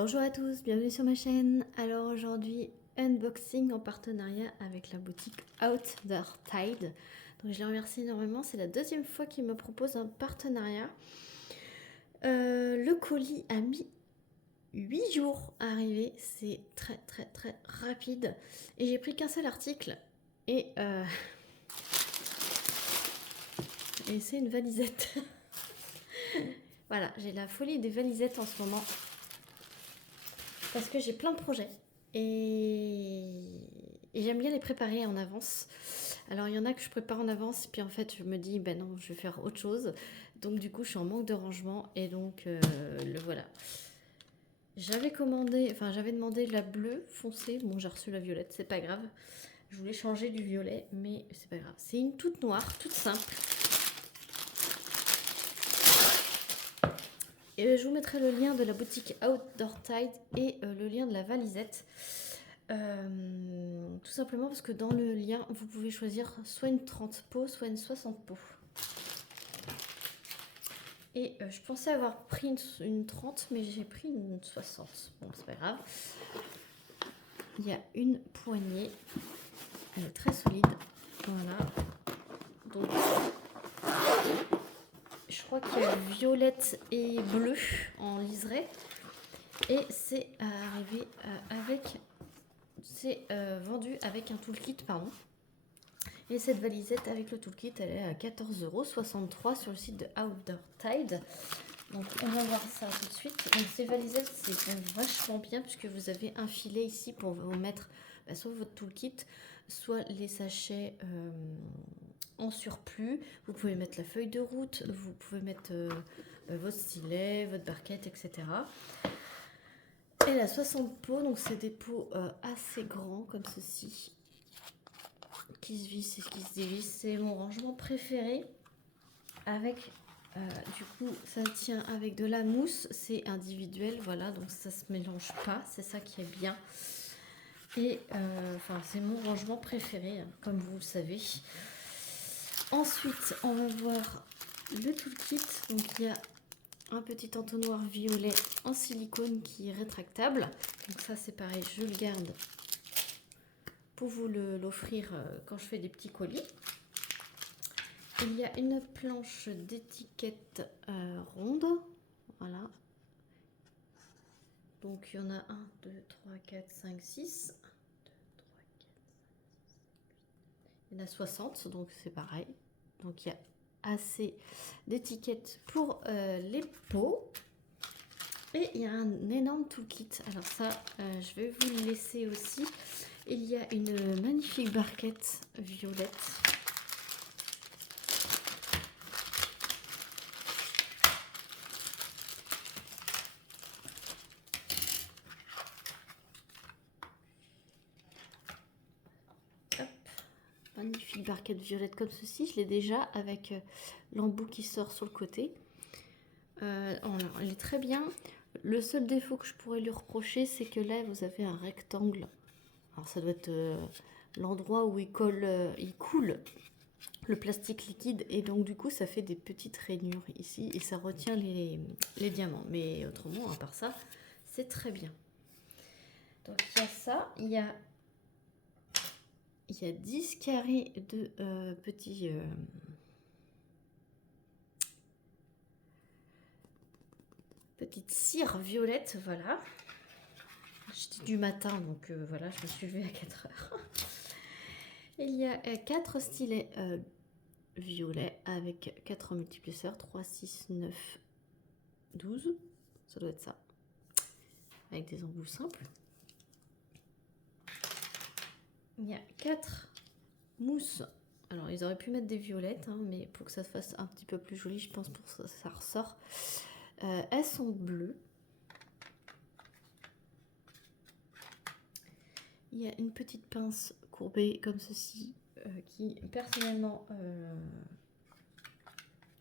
Bonjour à tous, bienvenue sur ma chaîne. Alors aujourd'hui, unboxing en partenariat avec la boutique Outdoor Tide. Donc je les remercie énormément, c'est la deuxième fois qu'ils me proposent un partenariat. Le colis a mis 8 jours à arriver, c'est très rapide. Et j'ai pris qu'un seul article et c'est une valisette. Voilà, j'ai la folie des valisettes en ce moment. Parce que j'ai plein de projets et j'aime bien les préparer en avance. Alors il y en a que je prépare en avance puis en fait je me dis ben non, je vais faire autre chose. Donc du coup je suis en manque de rangement et donc le voilà. J'avais demandé la bleue foncée. Bon, j'ai reçu la violette, c'est pas grave. Je voulais changer du violet mais c'est pas grave. C'est une toute noire, toute simple. Et je vous mettrai le lien de la boutique Outdoor Tide et le lien de la valisette. Tout simplement parce que dans le lien, vous pouvez choisir soit une 30 pots, soit une 60 pots. Et je pensais avoir pris une 30, mais j'ai pris une 60. Bon, c'est pas grave. Il y a une poignée. Elle est très solide. Voilà. Donc, je crois qu'il y a violette et bleu en liseré. Et c'est arrivé avec... C'est vendu avec un toolkit, pardon. Et cette valisette avec le toolkit, elle est à 14,63 € sur le site de Outdoor Tide. Donc on va voir ça tout de suite. Donc ces valisettes, c'est vachement bien puisque vous avez un filet ici pour vous mettre soit votre toolkit, soit les sachets en surplus. Vous pouvez mettre la feuille de route, vous pouvez mettre votre stylet, votre barquette, etc. Elle a 60 pots, donc c'est des pots assez grands comme ceci, qui se vissent et qui se dévissent. C'est mon rangement préféré. Avec du coup ça tient avec de la mousse, c'est individuel, voilà, donc ça se mélange pas, c'est ça qui est bien. Et c'est mon rangement préféré, hein, comme vous le savez. Ensuite on va voir le toolkit. Donc il y a un petit entonnoir violet en silicone qui est rétractable. Donc ça c'est pareil, je le garde pour vous l'offrir quand je fais des petits colis. Il y a une planche d'étiquette ronde. Voilà. Donc il y en a 1, 2, 3, 4, 5, 6. 1, 2, 3, 4, 5, 6, 8. Il y en a 60, donc c'est pareil. Donc il y a assez d'étiquettes pour les pots. Et il y a un énorme toolkit. Alors ça, je vais vous le laisser aussi. Il y a une magnifique barquette violette. Hop. Magnifique barquette violette comme ceci. Je l'ai déjà avec l'embout qui sort sur le côté. Elle est très bien. Le seul défaut que je pourrais lui reprocher, c'est que là, vous avez un rectangle. Alors ça doit être l'endroit où il coule le plastique liquide. Et donc du coup, ça fait des petites rainures ici. Et ça retient les diamants. Mais autrement, à part ça, c'est très bien. Donc il y a ça. Il y a 10 carrés de petits... petite cire violette, voilà. J'étais du matin, donc voilà, je me suis levée à 4 heures. Il y a 4 stylets violets avec 4 multiplisseurs, 3, 6, 9, 12. Ça doit être ça. Avec des embouts simples. Il y a 4 mousses. Alors, ils auraient pu mettre des violettes, hein, mais pour que ça se fasse un petit peu plus joli, je pense, pour ça ressort. Elles sont bleues. Il y a une petite pince courbée comme ceci qui personnellement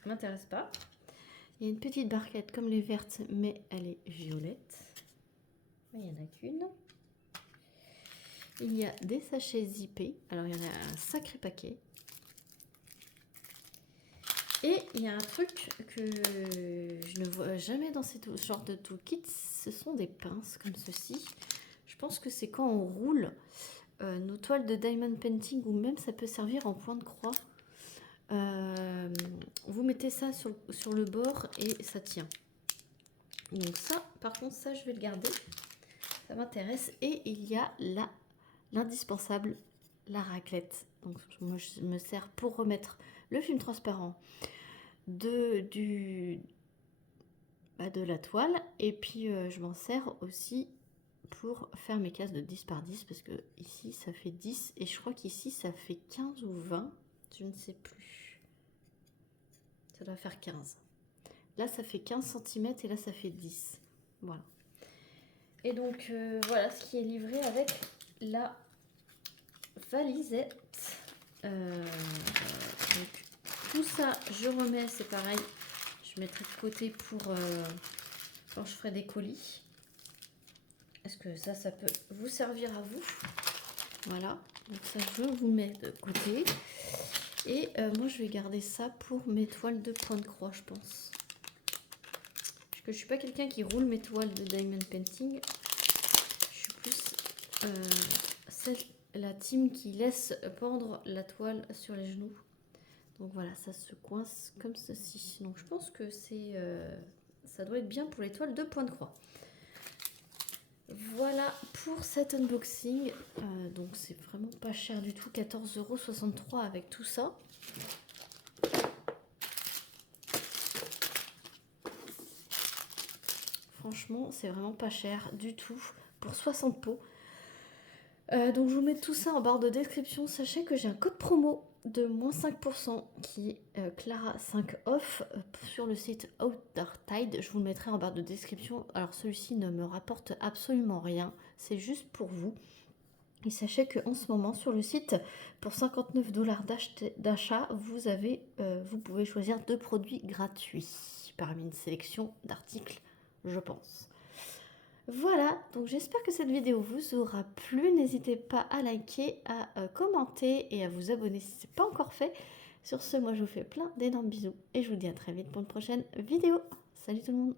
m'intéresse pas. Il y a une petite barquette comme les vertes mais elle est violette. Il n'y en a qu'une. Il y a des sachets zippés. Alors il y en a un sacré paquet. Et il y a un truc que je ne vois jamais dans ce genre de toolkit, ce sont des pinces comme ceci. Je pense que c'est quand on roule nos toiles de diamond painting, ou même ça peut servir en point de croix. Vous mettez ça sur le bord et ça tient. Donc ça, par contre, ça je vais le garder. Ça m'intéresse. Et il y a l'indispensable, la raclette. Donc moi je me sers pour remettre le film transparent de la toile. Et puis je m'en sers aussi pour faire mes cases de 10 par 10, parce que ici ça fait 10 et je crois qu'ici ça fait 15 ou 20, je ne sais plus. Ça doit faire 15. Là ça fait 15 cm et là ça fait 10. Voilà. Et donc voilà ce qui est livré avec la valisette. Donc tout ça je remets, c'est pareil, je mettrai de côté pour quand je ferai des colis. Est-ce que ça peut vous servir à vous? Voilà, donc ça je vous mets de côté. Et moi je vais garder ça pour mes toiles de point de croix, je pense. Parce que je suis pas quelqu'un qui roule mes toiles de diamond painting. Je suis plus la team qui laisse pendre la toile sur les genoux. Donc voilà, ça se coince comme ceci. Donc je pense que ça doit être bien pour les toiles de point de croix. Voilà pour cet unboxing. Donc c'est vraiment pas cher du tout, 14,63 € avec tout ça. Franchement, c'est vraiment pas cher du tout pour 60 pots. Donc je vous mets tout ça en barre de description. Sachez que j'ai un code promo de moins 5% qui est Clara5off sur le site OutdoorTide. Je vous le mettrai en barre de description. Alors celui-ci ne me rapporte absolument rien, c'est juste pour vous. Et sachez qu'en ce moment sur le site, pour 59 $ d'achat, vous pouvez choisir 2 produits gratuits parmi une sélection d'articles, je pense. Voilà, donc j'espère que cette vidéo vous aura plu. N'hésitez pas à liker, à commenter et à vous abonner si ce n'est pas encore fait. Sur ce, moi je vous fais plein d'énormes bisous et je vous dis à très vite pour une prochaine vidéo. Salut tout le monde!